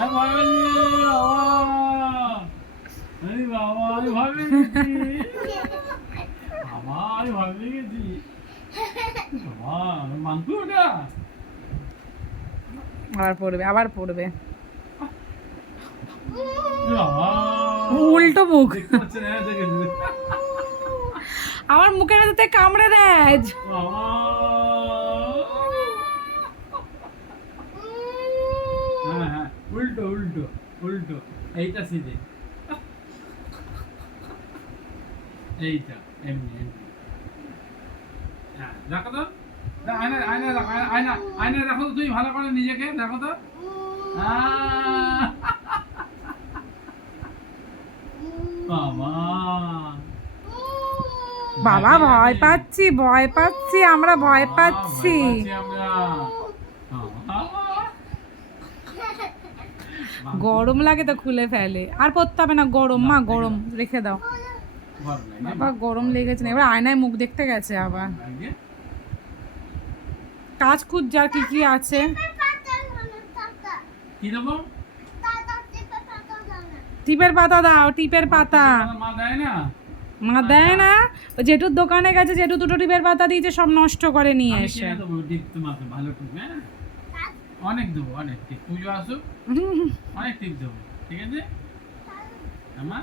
আমি ভয় পেয়েছি বাবা, আমি ভয় পেয়ে গেছি বাবা, আমি ভয় পেয়ে গেছি বাবা, মাংস ওটা আবার পড়বে, আবার পড়বে। বাবা, উল্টো মুখ। দেখতে পাচ্ছেন? হ্যাঁ, দেখেছি। আমার মুখের ভেতর থেকে কামড়ে দেয়। বাবা, হ্যাঁ হ্যাঁ, উল্টো উল্টো উল্টো, এইটা সিধে, এইটা এমনি এমনি। হ্যাঁ, দেখো তো, আয়না আয়না দেখো, আয়না আয়না দেখো তো, তুমি ভালো করে নিজেকে দেখো তো। বাবা, বাবা ভয় পাচ্ছি, ভয় পাচ্ছি, আমরা ভয় পাচ্ছি। আমরা। গরম লাগে তো খুলে ফেলে, আর পড়তে হবে না, গরম মা, গরম রেখে দাও। বাবা গরম লেগেছে না, এবার আয়নায় মুখ দেখতে গেছে আবার। কাজ খুঁজছে আর কি কি আছে। কি দেবো? টিপের পাতা দাও, টিপের পাতা। মা দেয় না? মা দেয় না, ও জেঠুর দোকানে গেছে, জেঠু দুটো টিপের পাতা দিয়েছে, সব নষ্ট করে নিয়ে আমি এসে। কিনে দেবো টিপ, তোমাকে ভালো টিপ, হ্যাঁ অনেক দেবো, অনেক টিপ, পুজো আসুক অনেক টিপ দেবো, ঠিক আছে আমার।